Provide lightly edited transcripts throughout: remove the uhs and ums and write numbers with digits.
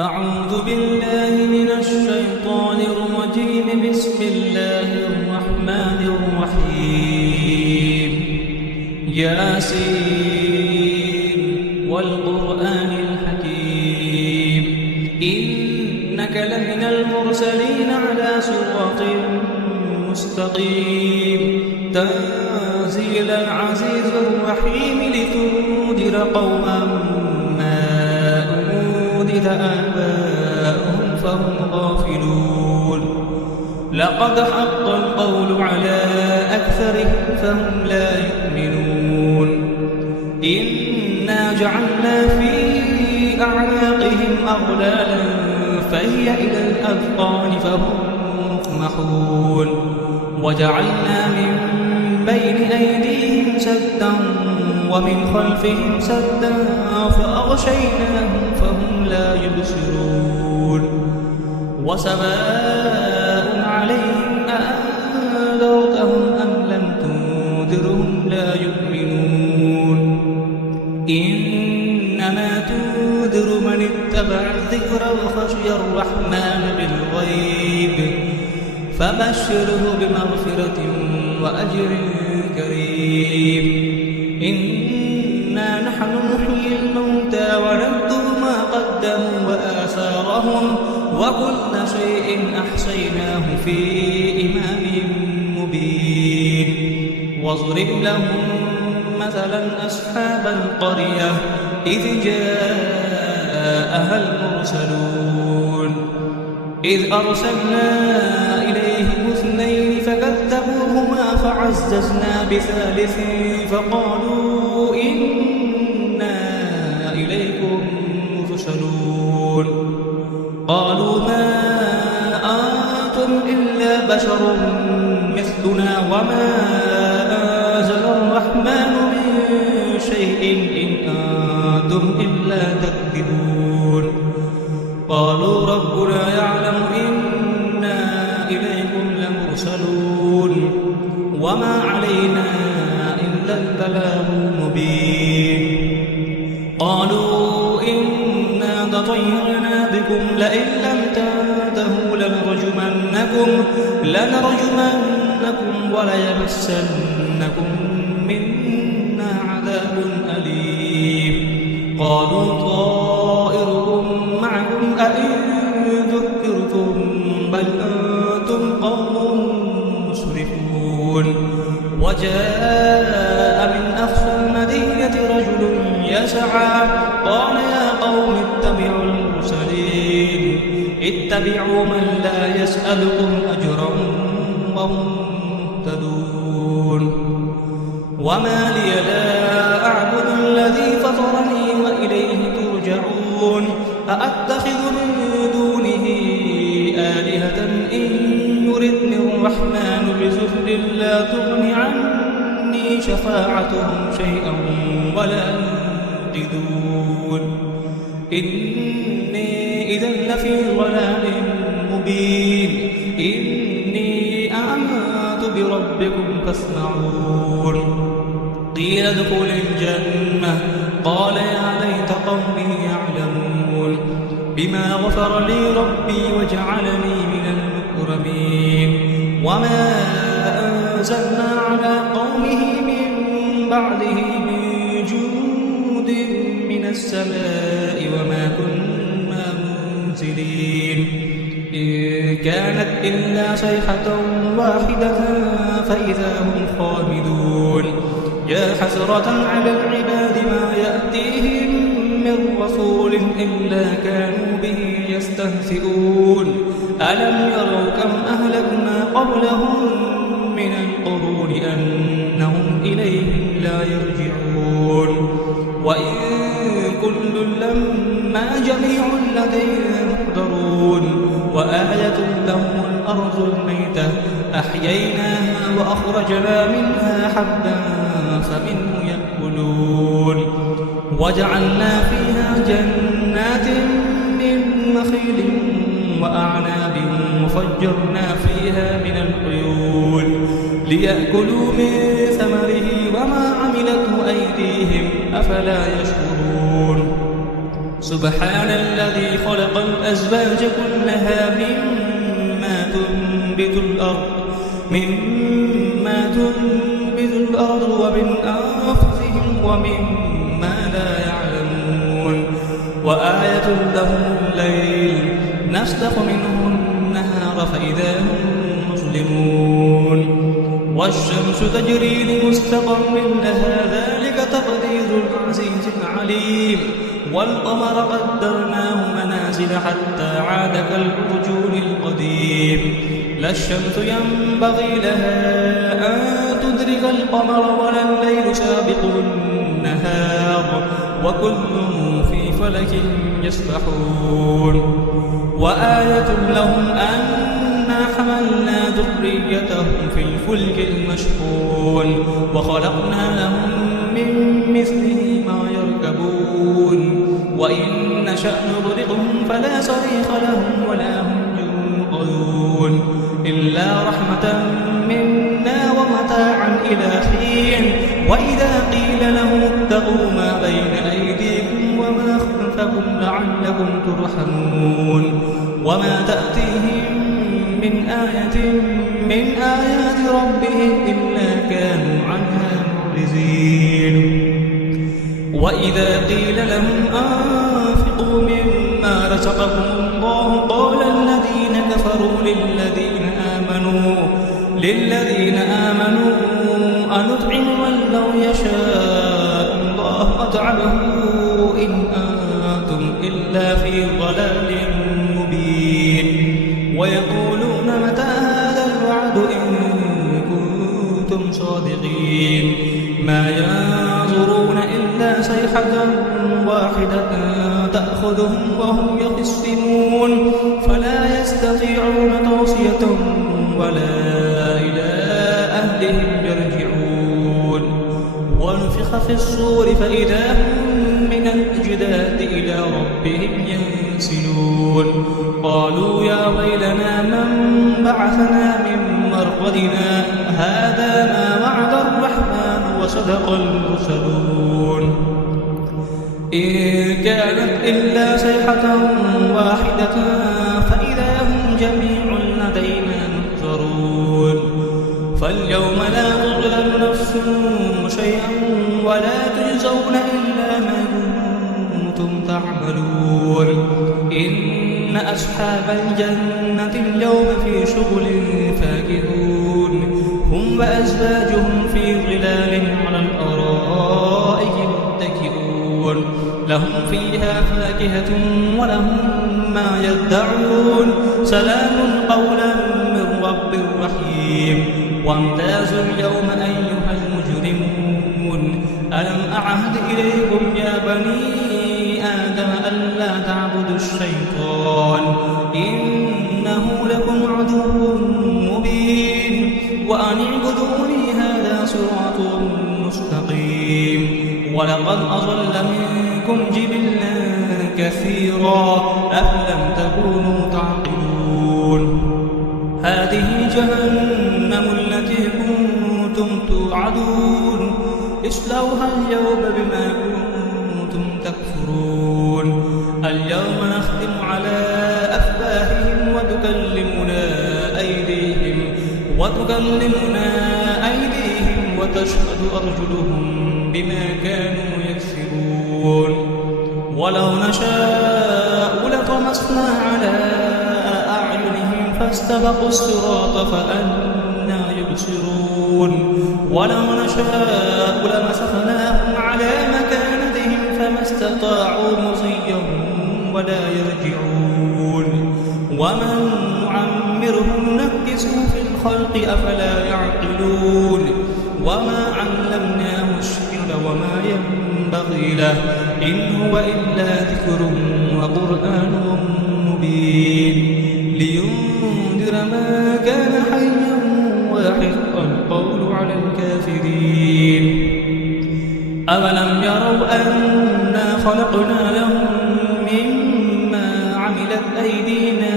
أعوذ بالله من الشيطان الرجيم. بسم الله الرحمن الرحيم. ياسين والقرآن الحكيم إنك لمن المرسلين على صراط مستقيم تنزيل العزيز الرحيم لتنذر قوما ما أنذر آباؤهم فهم غافلون. لقد حق القول على أكثرهم فهم لا يؤمنون. إنا جعلنا في أعناقهم أغلالا فهي إلى الأذقان فهم مقمحون. وجعلنا من بين أيديهم سدا ومن خلفهم سدا فأغشيناهم فهم لا يبصرون. وسواء عليهم أأنذرتهم أم لم تنذرهم لا يؤمنون. إنما تنذر من اتبع الذكر وخشي الرحمن بالغيب فبشره بمغفرة وأجر كريم. إنا نحن نحيي الموتى ونكتب ما قدموا وآثارهم وكل شيء أحصيناه في إمام مبين. واضرب لهم مثلا أصحاب القرية إذ جاءها المرسلون إذ أرسلنا إليهم اثنين فكذبوهما فعززنا بثالث فقالوا إنا إليكم مرسلون. قالوا ما أنتم إلا بشر مثلنا وما أنزل الرحمن من شيء إن أنتم إلا تكذبون. قالوا ربنا يعلم إنا إليكم لمرسلون وما علينا إلا البلاغ المبين. قالوا إنا تطيرنا بكم لئن لم تنتهوا لنرجمنكم وليمسنكم منا عذاب أليم. قالوا طائركم معكم أئن ذكرتم بل أنتم قوم مسرفون. وجاء من أقصى المدينة رجل يسعى قال يا قوم اتبعوا المرسلين اتبعوا من لا يسألكم أجرا وهم مهتدون. وما لي لا أعبد الذي فطرني وإليه ترجعون. أأتخذ من دونه آلهة إن يردني الرحمن بضر لا تغن عني شفاعتهم شيئا ولا ينقذون. إني إذا لفي ضلال مبين. إني آمنت بربكم فاسمعون. قيل ادخل الجنة قال يا ليت قومي يعلمون بما غفر لي ربي وجعلني من المكرمين. وما أنزلنا على قومه من بعده من جود من السماء وما كنا منزلين. إن كانت إلا صيحة واحدة فإذا هم خامدون. يا حسرة على العباد ما يأتيهم من رسول إلا كانوا به يستهزئون. ألم يروا كم أهلكنا قبلهم من القرون أنهم إليهم لا يرجعون. وإن كل لما جميع لدينا محضرون. وآية لهم الأرض الميتة أحييناها وأخرجنا منها حبا فمنه يأكلون. وجعلنا فيها جنات من نخيل وأعناب وفجرنا فيها من العيون ليأكلوا من ثمره وما عملته أيديهم أفلا يشكرون. سبحان الذي خلق الأزواج كلها مما تنبت الأرض ومن أنفسهم ومما لا يعلمون وآية لهم الليل نسلخ منه النهار فإذا هم مظلمون والشمس تجري لمستقر لها ذلك تقدير العزيز العليم والقمر قدرناه منازل حتى عاد كالعرجون القديم لا الشمس ينبغي لها أن تدرك القمر ولا الليل سابق النهار وكل في فلك يسبحون وآية لهم أنا حملنا ذريتهم في الفلك المشحون وخلقنا لهم من مثله ما يركبون وإن نشأ نغرقهم فلا صريخ لهم ولا هم ينقذون إلا رحمة منا ومتاعا إلى حين وإذا قيل لهم اتقوا ما بين أيديكم وما خلفكم لعلكم ترحمون وما تأتيهم من آية من آيات ربهم إلا كانوا عنها معرضين وإذا قيل لهم أنفقوا مما رزقكم الله قال الذين كفروا للذين آمنوا أنطعم من لو يشاء الله أطعمه إن أنتم إلا في ضلال مبين ويقولون متى هذا الوعد إن كنتم صادقين ما ينظرون إلا صيحة واحدة تأخذهم وهم يخصمون فلا يستطيعون توصية ولا إلى أهلهم يرجعون ونفخ في الصور فإذا هم من الأجداث إلى ربهم ينسلون قالوا يا ويلنا من بعثنا من مرقدنا هذا ما وعد الرحمن وصدق المرسلون إن كانت إلا صيحة واحدة فإذا هم جميع لدينا محضرون فاليوم لا تظلم نفس شيئا ولا تجزون إلا ما كنتم تعملون إن أصحاب الجنة اليوم في شغل فاكهون هم وأزواجهم في ظلال على الأرائك متكئون لهم فيها فاكهة ولهم ما يدعون سلام قولا من رب رحيم وامتازوا اليوم أيها المجرمون ألم أعهد إليكم يا بني آدم ألا تعبدوا الشيطان إنه لكم عدو مبين وأن اعبدوني هذا صراط مستقيم ولقد أضل منكم جبلا كثيرا أفلم تكونوا تعقلون هذه جهنم التي كنتم توعدون اصلوها اليوم بما كنتم تكفرون اليوم نختم على أفواههم وتكلمنا أيديهم وتشهد أرجلهم بما كانوا يكسبون ولو نشاء لطمسنا على أعينهم فاستبقوا الصراط فأنى يبصرون ولو نشاء لمسخناهم على مكانتهم فما استطاعوا مضيا ولا يرجعون ومن نعمره ننكسه في الخلق أفلا يعقلون وما علمناه الشعر وما ينبغي له إن هو إلا ذكر وقرآن مبين لينذر من كان حيا ويحق القول على الكافرين أولم يروا أنا خلقنا لهم مما عملت أيدينا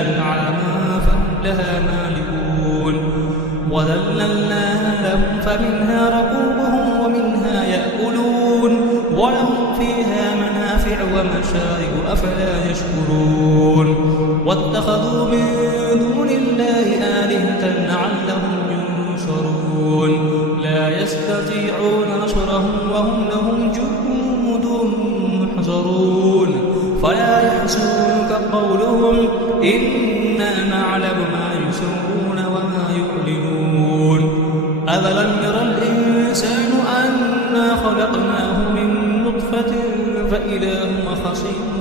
أنعاما فهم لها مالكون وذللناها لهم فمنها ركوبهم ومنها يأكلون ولهم فيها منافع ومشارب أفلا يشكرون واتخذوا من دون الله آلهة لعلهم ينصرون لا يستطيعون نصرهم وهم لهم جند محضرون فلا يحزنك قولهم إنا نعلم ما يسرون وما يعلنون أفلم ير الإنسان أنا خلقناه من نطفة فإذا هو خصيم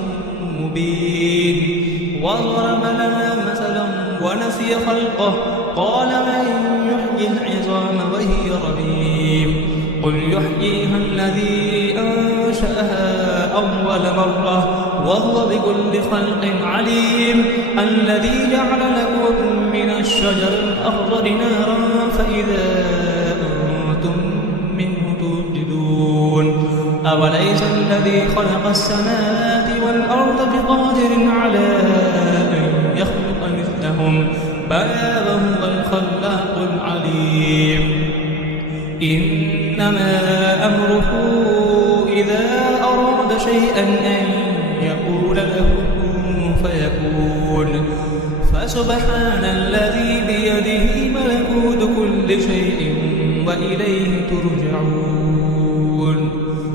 مبين وضرب لنا مثلا ونسي خلقه قال من يحيي العظام وهي رميم قل يحييها الذي أنشأها أول مرة وهو بكل خلق عليم الذي جعل لكم من الشجر الأخضر نارا فإذا أنتم منه توقدون أوليس الذي خلق السماوات والأرض بقادر على أن يخلق مثلهم بلى وهو الخلاق العليم إنما أمره إذا أراد شيئا أن يقول له كن فيكون فسبحان الذي بيده ملكوت كل شيء وإليه ترجعون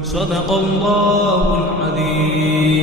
صدق الله العظيم.